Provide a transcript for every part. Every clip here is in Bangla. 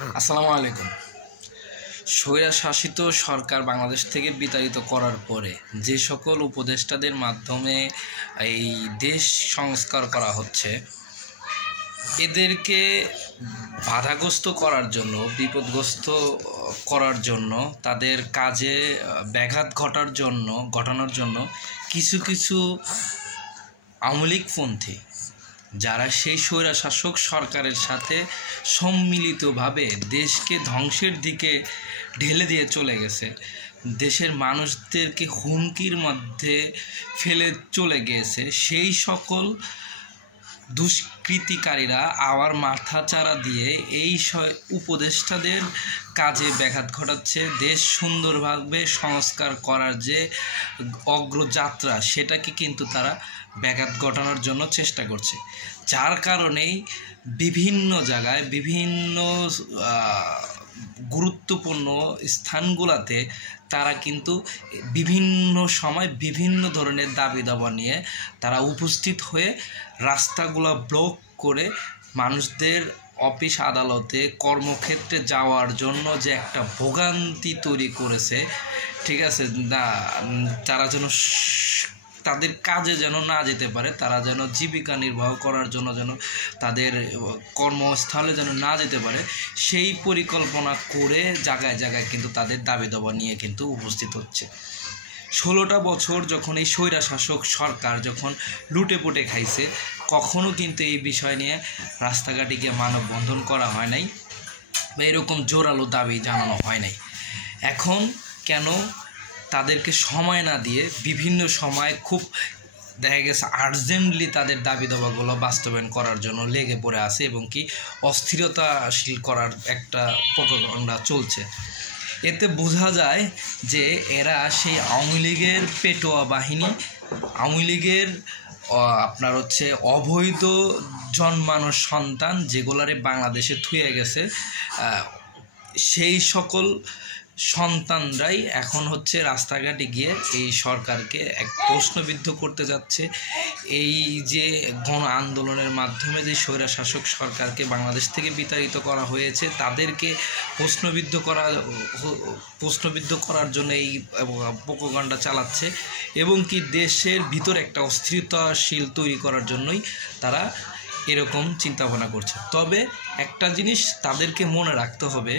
আসসালামু আলাইকুম। স্বৈরশাসিত সরকার বাংলাদেশ থেকে বিতাড়িত করার পরে যে সকল উপদেষ্টাদের মাধ্যমে এই দেশ সংস্কার করা হচ্ছে, এদেরকে বাধাগ্রস্ত করার জন্য, বিপদগ্রস্ত করার জন্য, তাদের কাজে ব্যাঘাত ঘটানোর জন্য কিছু কিছু আওয়ামী লীগপন্থী যারা সেই স্বৈরশাসক সরকারের সাথে সম্মিলিতভাবে দেশকে ধ্বংসের দিকে ঢেলে দিয়ে চলে গেছে, দেশের মানুষদেরকে হুমকির মধ্যে ফেলে চলে গিয়েছে, সেই সকল দুষ্কৃতিকারীরা আবার মাথাচাড়া দিয়ে এই উপদেষ্টাদের কাজে ব্যাঘাত ঘটাচ্ছে। দেশ সুন্দরভাবে সংস্কার করার যে অগ্রযাত্রা, সেটাকে কিন্তু তারা ব্যাঘাত ঘটানোর জন্য চেষ্টা করছে, যার কারণেই বিভিন্ন জায়গায় বিভিন্ন গুরুত্বপূর্ণ স্থানগুলোতে তারা কিন্তু বিভিন্ন সময় বিভিন্ন ধরনের দাবি দাবা নিয়ে তারা উপস্থিত হয়ে রাস্তাগুলো ব্লক করে মানুষদের অফিস আদালতে কর্মক্ষেত্রে যাওয়ার জন্য যে একটা ভোগান্তি তৈরি করেছে, ঠিক আছে, না তারা যেন তাদের কাজে যেন না যেতে পারে, তারা যেন জীবিকা নির্বাহ করার জন্য যেন তাদের কর্মস্থলে যেন না যেতে পারে, সেই পরিকল্পনা করে জায়গায় জায়গায় কিন্তু তাদের দাবি দাবা নিয়ে কিন্তু উপস্থিত হচ্ছে। 16টা বছর যখন এই স্বৈরশাসক সরকার যখন লুটে পুটে খাইছে, কখনো কিন্তু এই বিষয় নিয়ে রাস্তাঘাটে গিয়ে মানববন্ধন করা হয় নাই বা এরকম জোরালো দাবি জানানো হয় নাই। এখন কেন তাদেরকে সময় না দিয়ে বিভিন্ন সময় খুব দেখা গেছে আর্জেন্টলি তাদের দাবি দাবাগুলো বাস্তবায়ন করার জন্য লেগে পড়ে আছে এবং কি অস্থিরতাশীল করার একটা প্রকল্পনা চলছে। এতে বোঝা যায় যে এরা সেই আওয়ামী লীগের পেটোয়া বাহিনী, আওয়ামী লীগের আপনার হচ্ছে অবৈধ জন্মানো সন্তান, যেগুলারে বাংলাদেশে থুয়ে গেছে, সেই সকল সন্তানরাই এখন হচ্ছে রাস্তাঘাটে গিয়ে এই সরকারকে এক প্রশ্নবিদ্ধ করতে যাচ্ছে। এই যে গণ আন্দোলনের মাধ্যমে যে স্বৈরশাসক সরকারকে বাংলাদেশ থেকে বিতাড়িত করা হয়েছে, তাদেরকে প্রশ্নবিদ্ধ করার জন্য এই প্রোপাগান্ডা চালাচ্ছে এবং কি দেশের ভিতরে একটা অস্থিরতাশীল তৈরি করার জন্যই তারা এরকম চিন্তাভাবনা করছে। তবে একটা জিনিস তাদেরকে মনে রাখতে হবে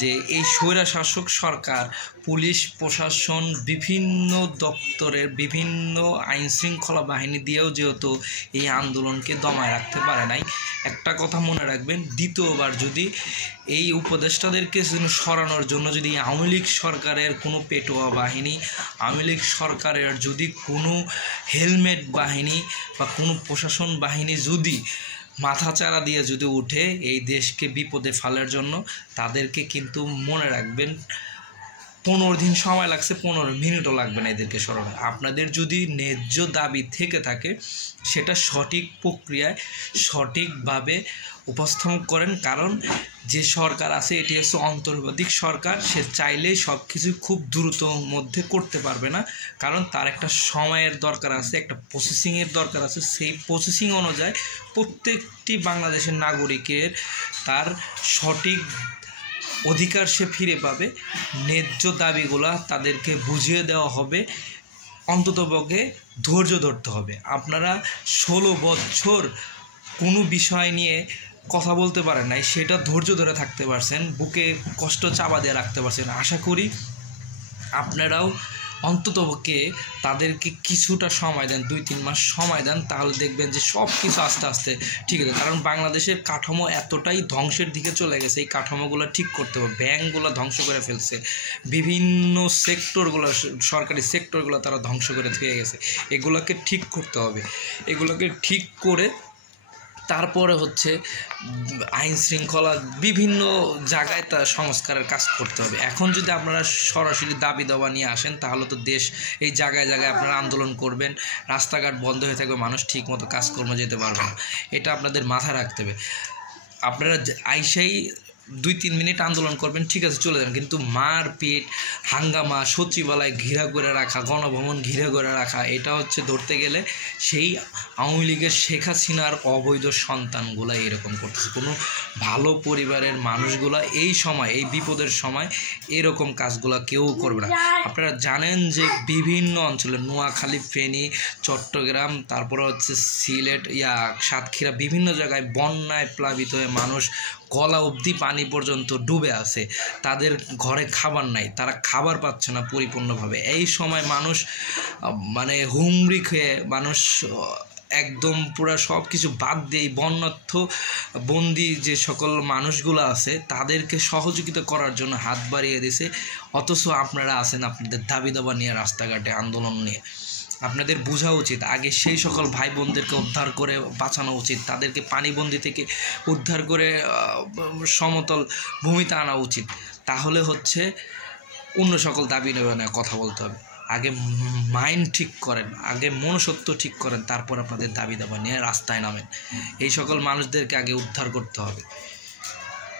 যে এই স্বৈরশাসক সরকার পুলিশ প্রশাসন বিভিন্ন দপ্তরের বিভিন্ন আইনশৃঙ্খলা বাহিনী দিয়েও যেহেতু এই আন্দোলনকে দমায় রাখতে পারে নাই, একটা কথা মনে রাখবেন, দ্বিতীয়বার যদি এই উপদেষ্টাদেরকে সরানোর জন্য যদি আওয়ামী লীগ সরকারের কোনো পেটোয়া বাহিনী, আওয়ামী লীগ সরকারের যদি কোনো হেলমেট বাহিনী বা কোনো প্রশাসন বাহিনী যদি মাথাচাড়া দিয়ে যদি উঠে এই দেশকে বিপদে ফেলার জন্য, তাদেরকে কিন্তু মনে রাখবেন 15 দিন সময় লাগছে, 15 মিনিটও লাগবে না এদেরকে সরানো। আপনাদের যদি ন্যায্য দাবি থেকে থাকে সেটা সঠিক প্রক্রিয়ায় সঠিকভাবে উপস্থাপন করেন, কারণ যে সরকার আছে এটি হচ্ছে অন্তর্বর্তী সরকার, সে চাইলেই সব কিছু খুব দ্রুত মধ্যে করতে পারবে না, কারণ তার একটা সময়ের দরকার আছে, একটা প্রসেসিংয়ের দরকার আছে। সেই প্রসেসিং অনুযায়ী প্রত্যেকটি বাংলাদেশের নাগরিকের তার সঠিক অধিকার সে ফিরে পাবে, ন্যায্য দাবিগুলা তাদেরকে বুঝিয়ে দেওয়া হবে, অন্ততপক্ষে ধৈর্য ধরতে হবে। আপনারা 16 বছর কোনো বিষয় নিয়ে কথা বলতে পারেন নাই, সেটা ধৈর্য ধরে থাকতে পারছেন, বুকে কষ্ট চাপা দিয়ে রাখতে পারছেন। আশা করি আপনারাও অন্ততপক্ষে তাদেরকে কিছুটা সময় দেন, 2-3 মাস সময় দেন, তাহলে দেখবেন যে সব কিছু আস্তে আস্তে ঠিক আছে। কারণ বাংলাদেশের কাঠামো এতটাই ধ্বংসের দিকে চলে গেছে, এই কাঠামোগুলো ঠিক করতে হবে। ব্যাংকগুলো ধ্বংস করে ফেলছে, বিভিন্ন সেক্টরগুলো, সরকারি সেক্টরগুলো তারা ধ্বংস করে দিয়ে গেছে, এগুলোকে ঠিক করতে হবে। এগুলোকে ঠিক করে তারপরে হচ্ছে আইন শৃঙ্খলা বিভিন্ন জায়গায় তার সংস্কারের কাজ করতে হবে। এখন যদি আপনারা সরাসরি দাবি দাবা নিয়ে আসেন, তাহলে তো দেশ এই জায়গায় জায়গায় আপনারা আন্দোলন করবেন, রাস্তাঘাট বন্ধ হয়ে থাকবে, মানুষ ঠিক মতো কাজকর্মে যেতে পারবে না। এটা আপনাদের মাথায় রাখতে হবে। আপনারা আইসাই 2-3 মিনিট আন্দোলন করবেন, ঠিক আছে, চলে যান, কিন্তু মারপিট, হাঙ্গামা, সচিবালয় ঘেরা করে রাখা, গণভবন ঘিরে করে রাখা, এটা হচ্ছে ধরতে গেলে সেই আওয়ামী লীগের শেখ হাসিনার অবৈধ সন্তানগুলা এরকম করতেছে। কোনো ভালো পরিবারের মানুষগুলা এই সময়, এই বিপদের সময় এরকম কাজগুলা কেউ করবে না। আপনারা জানেন যে বিভিন্ন অঞ্চলে নোয়াখালী, ফেনী, চট্টগ্রাম, তারপরে হচ্ছে সিলেট, সাতক্ষীরা, বিভিন্ন জায়গায় বন্যায় প্লাবিত হয়ে মানুষ গলা অবধি পানি পর্যন্ত ডুবে আছে, তাদের ঘরে খাবার নাই, তারা খাবার পাচ্ছে না পরিপূর্ণভাবে। এই সময় মানুষ মানে হুমড়ি খেয়ে মানুষ একদম পুরো সব কিছু বাদ দিয়ে বন্যার্থ বন্দি যে সকল মানুষগুলো আছে তাদেরকে সহযোগিতা করার জন্য হাত বাড়িয়ে দিছে। অথচ আপনারা আছেন আপনাদের দাবি দাবা নিয়ে রাস্তাঘাটে আন্দোলন নিয়ে। আপনাদের বোঝা উচিত, আগে সেই সকল ভাই বোনদেরকে উদ্ধার করে বাঁচানো উচিত, তাদেরকে পানিবন্দি থেকে উদ্ধার করে সমতল ভূমিতে আনা উচিত। তাহলে হচ্ছে অন্য সকল দাবি নেবে না, কথা বলতে হবে। আগে মাইন্ড ঠিক করেন, আগে মনুষ্যত্ব ঠিক করেন, তারপর আপনাদের দাবি দাবা নিয়ে রাস্তায় নামেন। এই সকল মানুষদেরকে আগে উদ্ধার করতে হবে।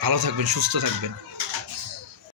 ভালো থাকবেন, সুস্থ থাকবেন।